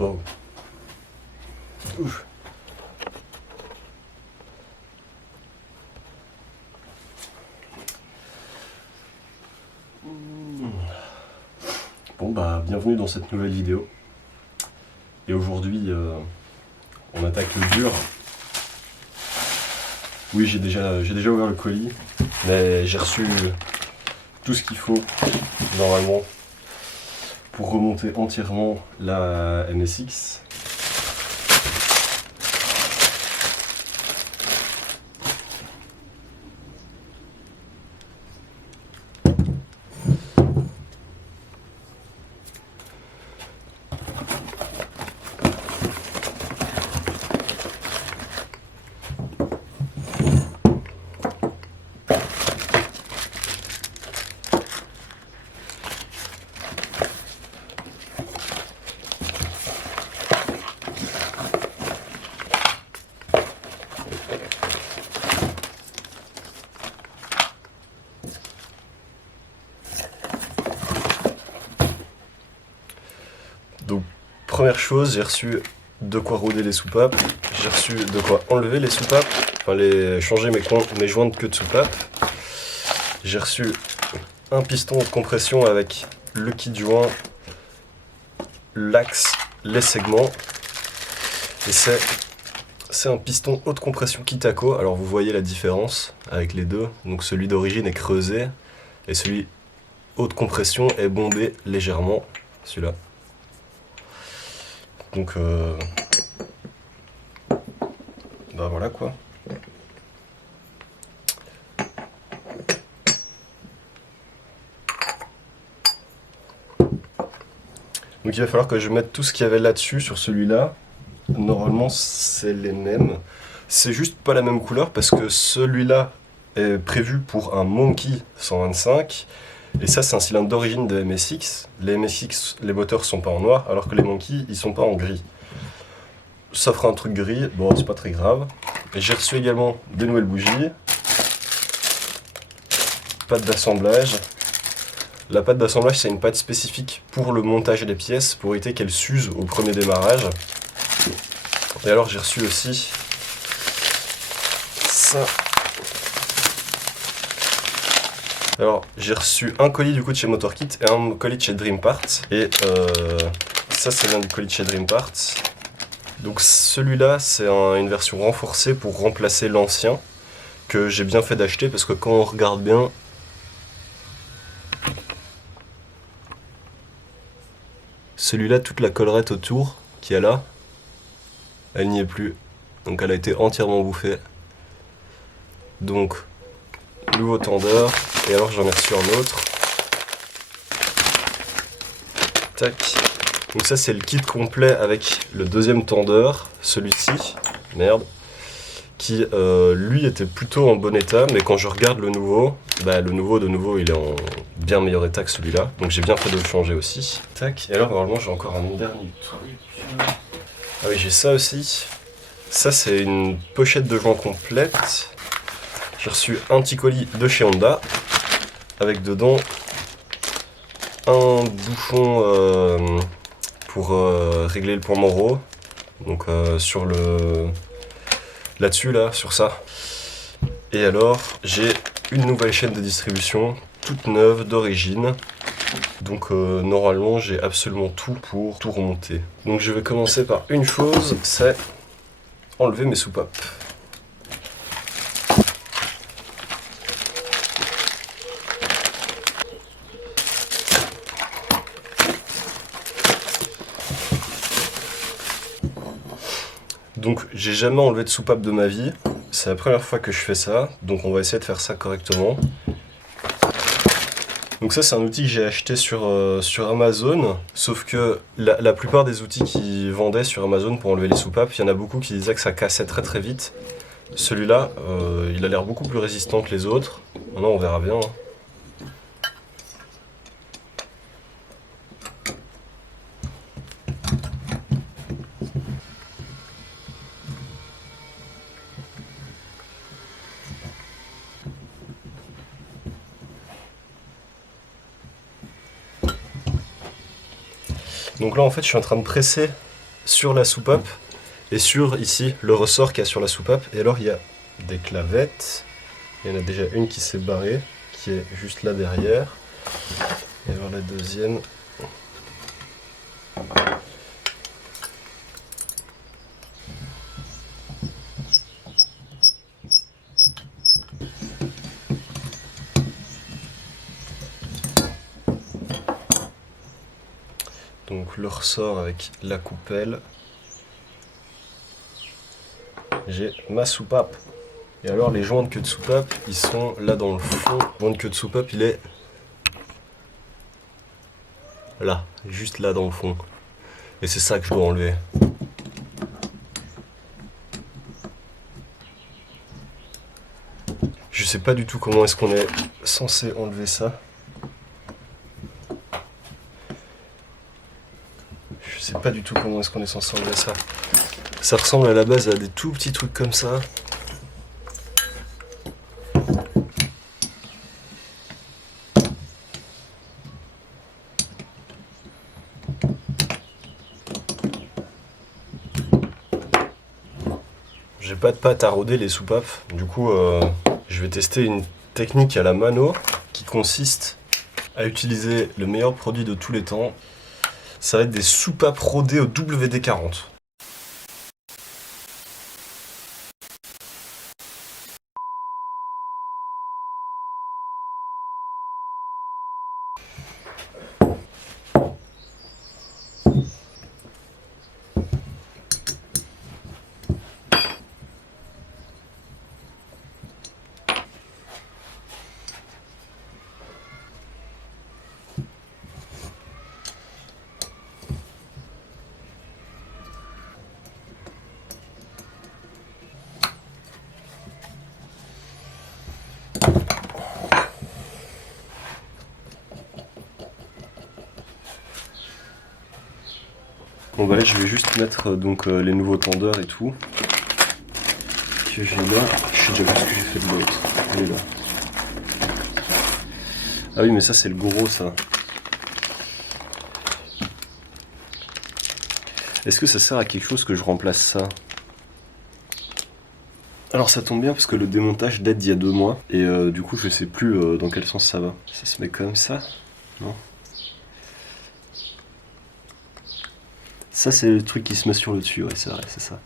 Bon. Ouf. Bon bah bienvenue dans cette nouvelle vidéo. Et aujourd'hui on attaque le dur. Oui, j'ai déjà ouvert le colis, mais j'ai reçu tout ce qu'il faut normalement pour remonter entièrement la MSX. Donc, première chose, j'ai reçu de quoi rouler les soupapes, j'ai reçu de quoi enlever les soupapes, enfin changer mes joints de queue de soupape. J'ai reçu un piston de compression avec le kit joint, l'axe, les segments. Et c'est un piston haute compression Kitako. Alors vous voyez la différence avec les deux. Donc celui d'origine est creusé et celui haute compression est bombé légèrement, celui-là. Donc bah voilà quoi. Donc il va falloir que je mette tout ce qu'il y avait là-dessus sur celui-là. Normalement c'est les mêmes. C'est juste pas la même couleur parce que celui-là est prévu pour un Monkey 125. Et ça c'est un cylindre d'origine de MSX. Les MSX, les moteurs sont pas en noir alors que les Monkey ils sont pas en gris. Ça fera un truc gris, bon c'est pas très grave. Et j'ai reçu également des nouvelles bougies. Pâte d'assemblage. La pâte d'assemblage c'est une pâte spécifique pour le montage des pièces pour éviter qu'elle s'use au premier démarrage. Et alors j'ai reçu aussi ça. Alors j'ai reçu un colis du coup de chez Motorkit et un colis de chez Dream Parts. Et ça vient du colis de chez Dream Parts. Donc celui-là c'est une version renforcée pour remplacer l'ancien que j'ai bien fait d'acheter parce que quand on regarde bien, celui-là toute la collerette autour qui est là, elle n'y est plus. Donc elle a été entièrement bouffée. Donc nouveau tendeur. Et alors j'en ai reçu un autre. Tac. Donc ça c'est le kit complet avec le deuxième tendeur, celui-ci, merde, qui lui était plutôt en bon état, mais quand je regarde le nouveau, bah le nouveau de nouveau il est en bien meilleur état que celui-là, donc j'ai bien fait de le changer aussi. Tac. Et alors normalement j'ai encore un dernier truc. Ah oui, j'ai ça aussi. Ça c'est une pochette de joints complète. J'ai reçu un petit colis de chez Honda avec dedans un bouchon pour régler le point Moro. Donc sur là-dessus là, sur ça. Et alors j'ai une nouvelle chaîne de distribution toute neuve d'origine. Donc normalement j'ai absolument tout pour tout remonter. Donc je vais commencer par une chose, c'est enlever mes soupapes. Donc j'ai jamais enlevé de soupape de ma vie, c'est la première fois que je fais ça, donc on va essayer de faire ça correctement. Donc ça c'est un outil que j'ai acheté sur Amazon, sauf que la plupart des outils qu'ils vendaient sur Amazon pour enlever les soupapes, il y en a beaucoup qui disaient que ça cassait très très vite. Celui-là, il a l'air beaucoup plus résistant que les autres. Maintenant on verra bien. Donc là en fait je suis en train de presser sur la soupape et sur ici le ressort qu'il y a sur la soupape. Et alors il y a des clavettes. Il y en a déjà une qui s'est barrée, qui est juste là derrière. Et alors la deuxième. Donc le ressort avec la coupelle. J'ai ma soupape. Et alors les joints de queue de soupape, ils sont là dans le fond. Le joint de queue de soupape, il est là, juste là dans le fond. Et c'est ça que je dois enlever. Je sais pas du tout comment est-ce qu'on est censé enlever ça. Je sais pas du tout comment est-ce qu'on est censé enlever ça. Ça ressemble à la base à des tout petits trucs comme ça. J'ai pas de pâte à rôder les soupapes, du coup je vais tester une technique à la mano qui consiste à utiliser le meilleur produit de tous les temps. Ça va être des soupapes rodées au WD-40. Bon bah là je vais juste mettre donc les nouveaux tendeurs et tout que j'ai là. Je sais déjà plus ce que j'ai fait de l'autre. Il est là. Ah oui mais ça c'est le gros ça. Est-ce que ça sert à quelque chose que je remplace ça? Alors ça tombe bien parce que le démontage date d'il y a 2 mois et du coup je sais plus dans quel sens ça va. Ça se met comme ça? Non. Ça c'est le truc qui se met sur le dessus, ouais c'est vrai, c'est ça.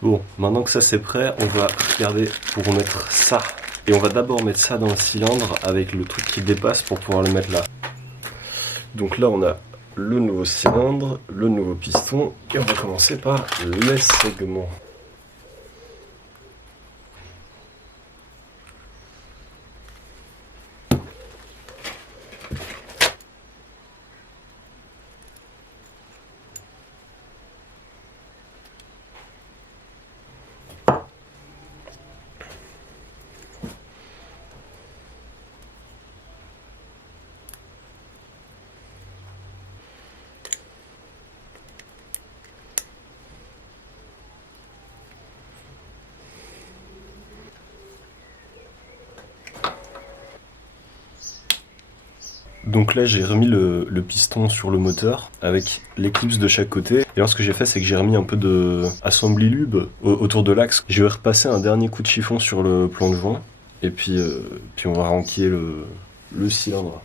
Bon, maintenant que ça c'est prêt, on va regarder pour mettre ça. Et on va d'abord mettre ça dans le cylindre avec le truc qui dépasse pour pouvoir le mettre là. Donc là on a le nouveau cylindre, le nouveau piston, et on va commencer par les segments. Donc là j'ai remis le piston sur le moteur avec l'éclipse de chaque côté. Et alors ce que j'ai fait c'est que j'ai remis un peu de assembly lube autour de l'axe. Je vais repasser un dernier coup de chiffon sur le plan de joint. Et puis on va renquiller le cylindre.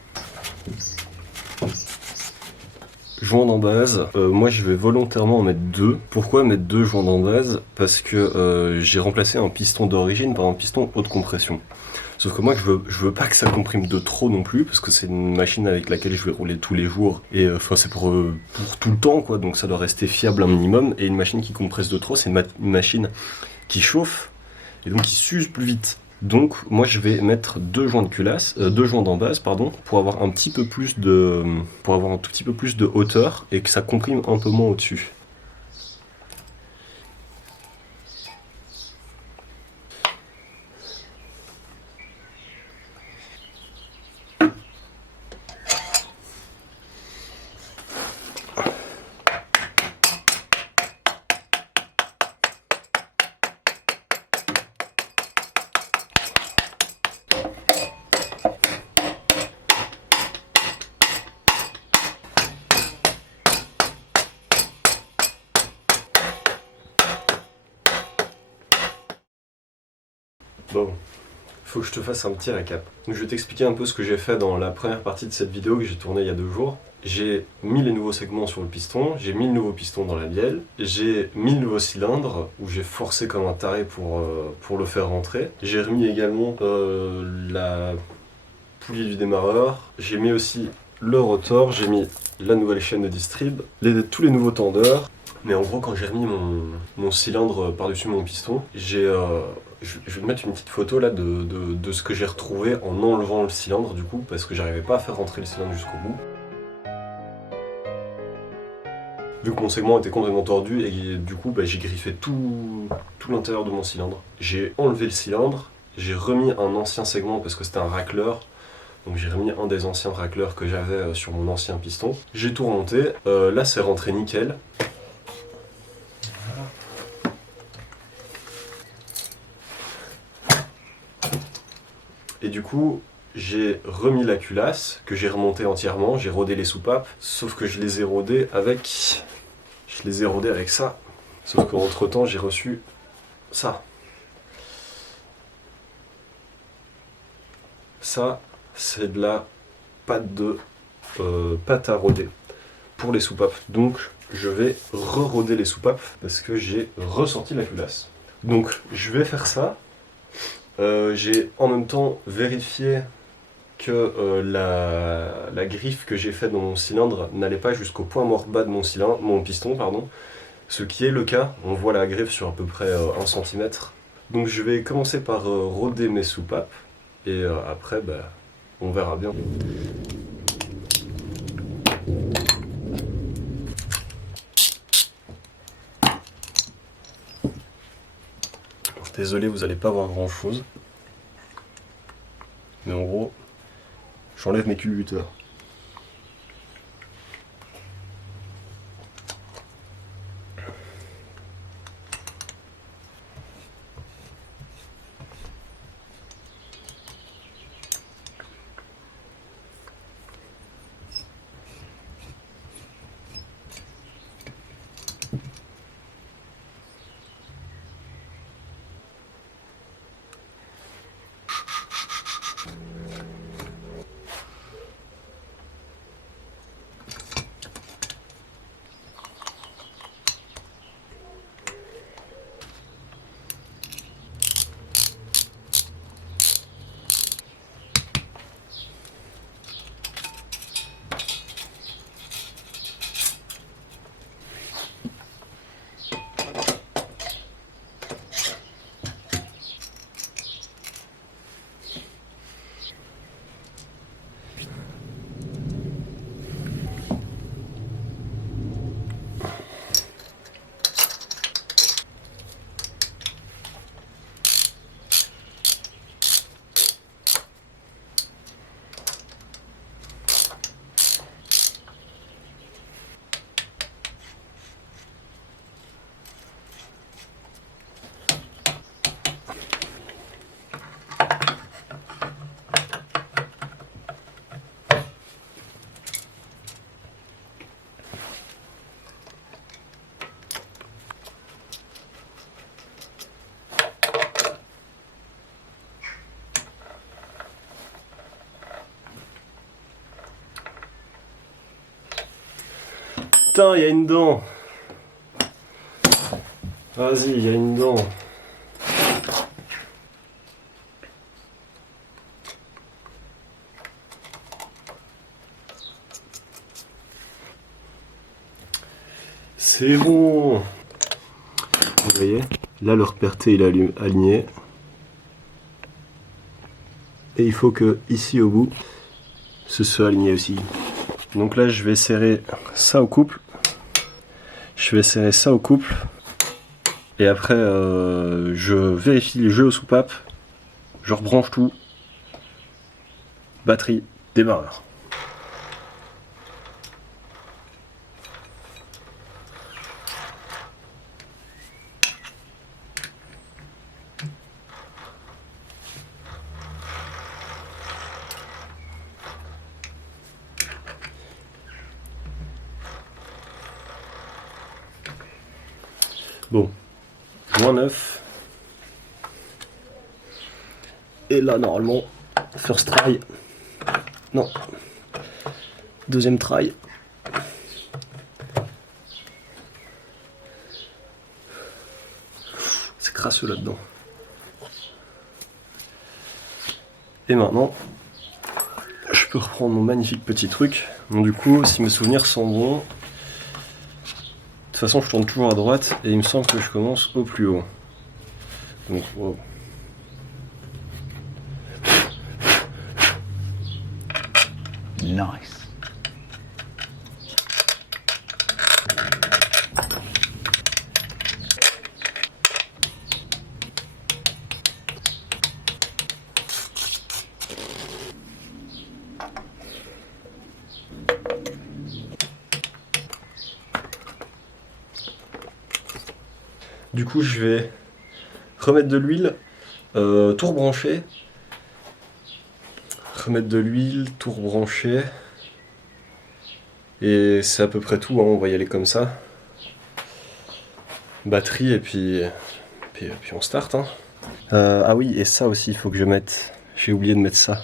Joints en base, moi je vais volontairement en mettre deux. Pourquoi mettre deux joints en base? Parce que j'ai remplacé un piston d'origine par un piston haute compression. Sauf que moi je veux pas que ça comprime de trop non plus, parce que c'est une machine avec laquelle je vais rouler tous les jours, et enfin c'est pour tout le temps quoi, donc ça doit rester fiable un minimum, et une machine qui compresse de trop, c'est une machine qui chauffe, et donc qui s'use plus vite. Donc moi je vais mettre deux joints de culasse, deux joints d'embase pardon, pour avoir un petit peu plus de, pour avoir un tout petit peu plus de hauteur et que ça comprime un peu moins au-dessus. Bon, faut que je te fasse un petit récap. Donc je vais t'expliquer un peu ce que j'ai fait dans la première partie de cette vidéo que j'ai tournée il y a 2 jours. J'ai mis les nouveaux segments sur le piston, j'ai mis le nouveau piston dans la bielle, j'ai mis le nouveau cylindre où j'ai forcé comme un taré pour le faire rentrer. J'ai remis également la poulie du démarreur, j'ai mis aussi le rotor, j'ai mis la nouvelle chaîne de distrib, tous les nouveaux tendeurs. Mais en gros, quand j'ai remis mon cylindre par-dessus mon piston, je vais te mettre une petite photo là de ce que j'ai retrouvé en enlevant le cylindre du coup, parce que j'arrivais pas à faire rentrer le cylindre jusqu'au bout. Vu que mon segment était complètement tordu, et du coup j'ai griffé tout l'intérieur de mon cylindre. J'ai enlevé le cylindre, j'ai remis un ancien segment parce que c'était un racleur. Donc j'ai remis un des anciens racleurs que j'avais sur mon ancien piston. J'ai tout remonté, là c'est rentré nickel. Et du coup, j'ai remis la culasse, que j'ai remontée entièrement, j'ai rodé les soupapes, sauf que je les ai rodées avec ça. Sauf qu'entre temps, j'ai reçu ça. Ça, c'est de la pâte à roder pour les soupapes. Donc, je vais re-roder les soupapes parce que j'ai ressorti la culasse. Donc, je vais faire ça. J'ai en même temps vérifié que la griffe que j'ai faite dans mon cylindre n'allait pas jusqu'au point mort bas de mon piston, pardon. Ce qui est le cas, on voit la griffe sur à peu près 1 cm. Donc je vais commencer par roder mes soupapes, et après on verra bien. Désolé, vous n'allez pas voir grand chose. Mais en gros, j'enlève mes culbuteurs. putain, il y a une dent. Vas-y, il y a une dent. C'est bon. Vous voyez, là le repère T il est aligné. Et il faut que ici au bout, ce soit aligné aussi. Donc là je vais serrer ça au couple. Je vais serrer ça au couple. Et après je vérifie les jeux aux soupapes. Je rebranche tout. Batterie, démarreur. Bon, -9. Et là, normalement, first try. Non. Deuxième try. C'est crasseux là-dedans. Et maintenant, je peux reprendre mon magnifique petit truc. Donc du coup, si mes souvenirs sont bons, de toute façon, je tourne toujours à droite et il me semble que je commence au plus haut. Donc, wow. Nice. Du coup, je vais remettre de l'huile, tout rebrancher. Remettre de l'huile, tout rebrancher. Et c'est à peu près tout, hein, on va y aller comme ça. Batterie et puis on start. Hein. Ah oui, et ça aussi, il faut que je mette. J'ai oublié de mettre ça.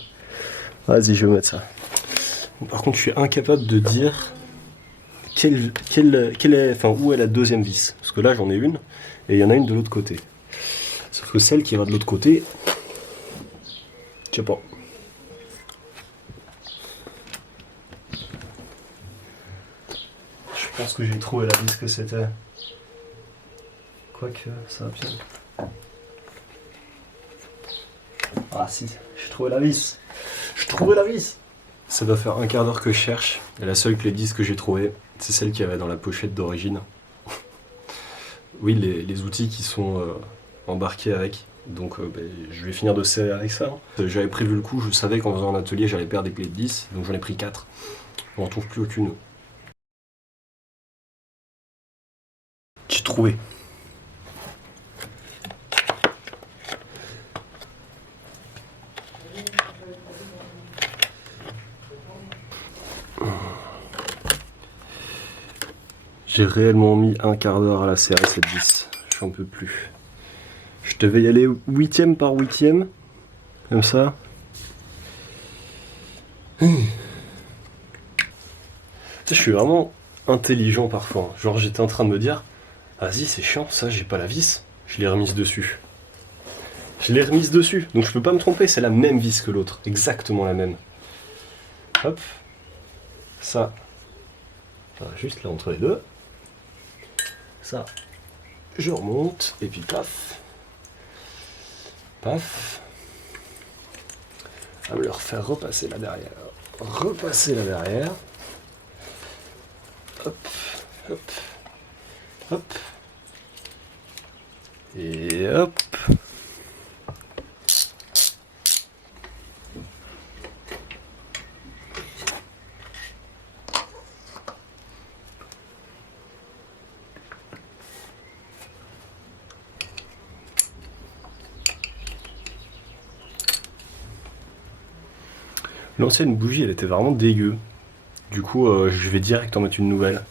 Vas-y, je vais mettre ça. Par contre, je suis incapable de dire où est la deuxième vis. Parce que là, j'en ai une, et il y en a une de l'autre côté. Sauf que celle qui va de l'autre côté, je sais pas. Je pense que j'ai trouvé la vis que c'était. Quoique, ça va bien. Ah si, j'ai trouvé la vis. J'ai trouvé la vis. Ça doit faire un quart d'heure que je cherche. Et la seule clé 10 que j'ai trouvée, c'est celle qu'il y avait dans la pochette d'origine. Oui, les outils qui sont embarqués avec. Donc je vais finir de serrer avec ça. J'avais prévu le coup, je savais qu'en faisant un atelier, j'allais perdre des clés de 10. Donc j'en ai pris 4. On n'en trouve plus aucune. J'ai trouvé. J'ai réellement mis un quart d'heure à la serrer cette vis. J'en peux plus. Je devais y aller 8e par 8e. Comme ça. Je suis vraiment intelligent parfois. Genre j'étais en train de me dire, vas-y c'est chiant ça, j'ai pas la vis. Je l'ai remise dessus. Je l'ai remise dessus. Donc je peux pas me tromper, c'est la même vis que l'autre. Exactement la même. Hop. Ça. Enfin, juste là entre les deux. Ça. Je remonte. Et puis paf. Paf. On va me le refaire repasser là derrière. Repasser là derrière. Hop. Hop. Hop. Et hop. L'ancienne bougie, elle était vraiment dégueu. Du coup, je vais direct en mettre une nouvelle.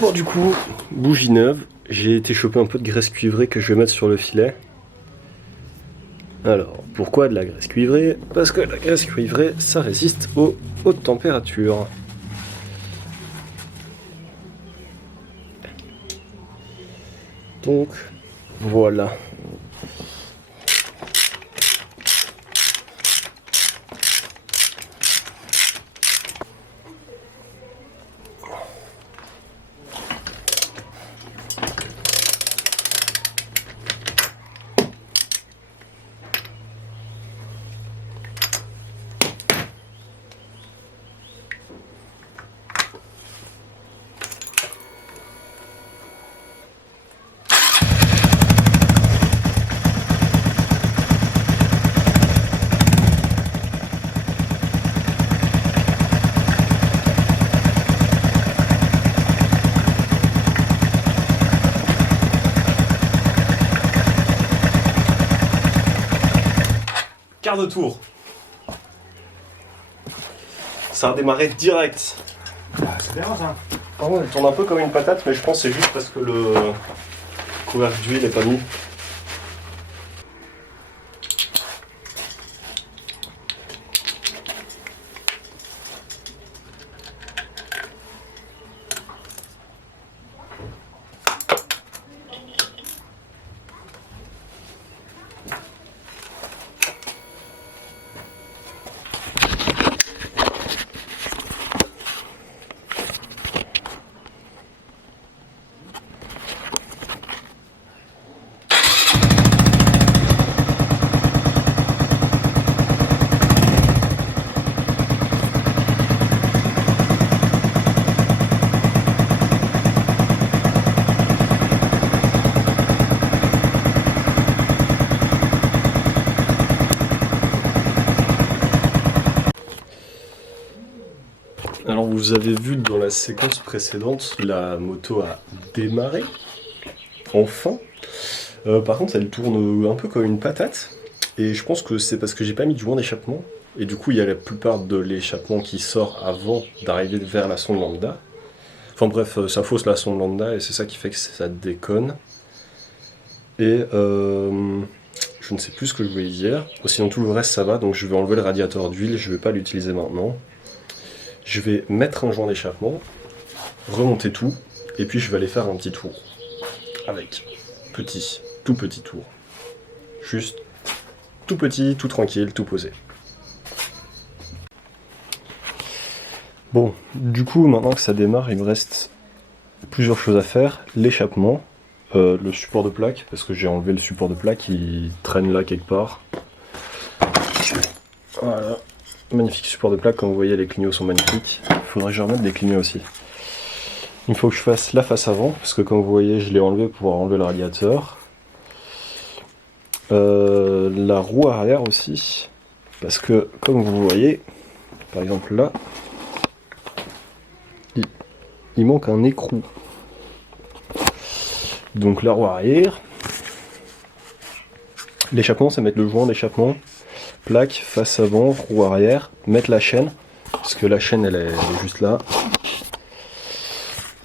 Bon du coup, bougie neuve, j'ai été choper un peu de graisse cuivrée que je vais mettre sur le filet. Alors, pourquoi de la graisse cuivrée? Parce que la graisse cuivrée, ça résiste aux hautes températures. Donc, voilà. Quart de tour. Ça a démarré direct. C'est bien ça. Par contre, elle tourne un peu comme une patate, mais je pense que c'est juste parce que le couvercle d'huile n'est pas mis. Alors vous avez vu dans la séquence précédente, la moto a démarré, enfin. Par contre elle tourne un peu comme une patate, et je pense que c'est parce que j'ai pas mis de joint d'échappement, et du coup il y a la plupart de l'échappement qui sort avant d'arriver vers la sonde lambda. Enfin bref, ça fausse la sonde lambda, et c'est ça qui fait que ça déconne. Et je ne sais plus ce que je voulais dire, sinon tout le reste ça va, donc je vais enlever le radiateur d'huile, je vais pas l'utiliser maintenant. Je vais mettre un joint d'échappement, remonter tout, et puis je vais aller faire un petit tour. Avec tout petit tour. Juste tout petit, tout tranquille, tout posé. Bon, du coup, maintenant que ça démarre, il me reste plusieurs choses à faire. L'échappement, le support de plaque, parce que j'ai enlevé le support de plaque, il traîne là quelque part. Voilà. Magnifique support de plaque, comme vous voyez les clignots sont magnifiques. Il faudrait que je remette des clignots aussi. Il faut que je fasse la face avant, parce que comme vous voyez je l'ai enlevé pour pouvoir enlever le radiateur. La roue arrière aussi, parce que comme vous voyez, par exemple là, il manque un écrou. Donc la roue arrière, l'échappement c'est mettre le joint d'échappement, plaque, face avant, roue arrière, mettre la chaîne, parce que la chaîne elle est juste là,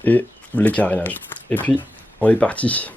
et les carénages. Et puis on est parti.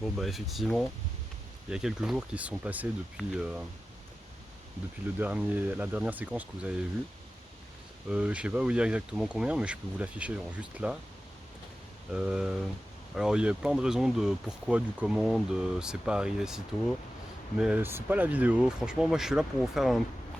Bon bah effectivement, il y a quelques jours qui se sont passés depuis la dernière séquence que vous avez vue. Je sais pas vous dire exactement combien, mais je peux vous l'afficher genre juste là. Alors il y a plein de raisons de pourquoi, du comment, c'est pas arrivé si tôt. Mais c'est pas la vidéo. Franchement, moi je suis là pour vous faire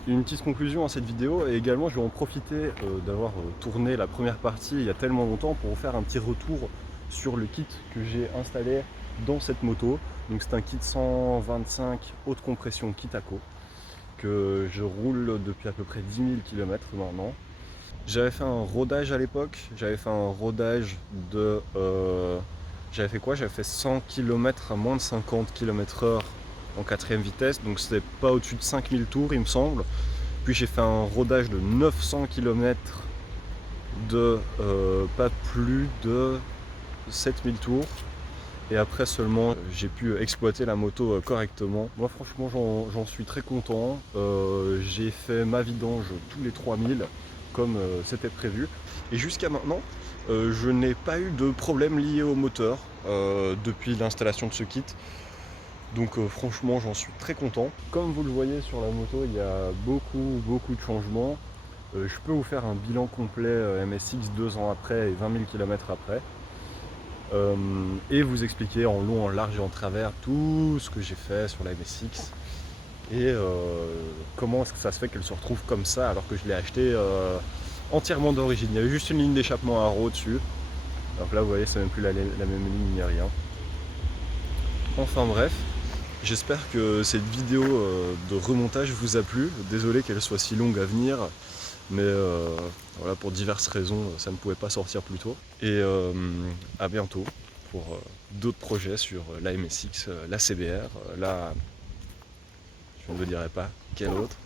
une petite conclusion à cette vidéo. Et également, je vais en profiter d'avoir tourné la première partie il y a tellement longtemps pour vous faire un petit retour sur le kit que j'ai installé dans cette moto. Donc c'est un kit 125 haute compression Kitako que je roule depuis à peu près 10 000 km maintenant. J'avais fait un rodage à l'époque, j'avais fait un rodage de... j'avais fait quoi? J'avais fait 100 km à moins de 50 km/h en quatrième vitesse, donc c'était pas au-dessus de 5000 tours il me semble. Puis j'ai fait un rodage de 900 km de pas plus de 7000 tours. Et après seulement j'ai pu exploiter la moto correctement. Moi franchement j'en suis très content. J'ai fait ma vidange tous les 3000 comme c'était prévu. Et jusqu'à maintenant je n'ai pas eu de problème lié au moteur depuis l'installation de ce kit. Donc franchement j'en suis très content. Comme vous le voyez sur la moto, il y a beaucoup de changements. Je peux vous faire un bilan complet MSX 2 ans après et 20 000 km après. Et vous expliquer en long, en large et en travers tout ce que j'ai fait sur la MSX et comment est-ce que ça se fait qu'elle se retrouve comme ça alors que je l'ai acheté entièrement d'origine. Il y avait juste une ligne d'échappement à RAW dessus. Donc là vous voyez c'est même plus la même ligne ni rien. Enfin bref, j'espère que cette vidéo de remontage vous a plu. Désolé qu'elle soit si longue à venir, mais voilà, pour diverses raisons ça ne pouvait pas sortir plus tôt. Et à bientôt pour d'autres projets sur la MSX, la CBR, je ne vous dirai pas quelle autre.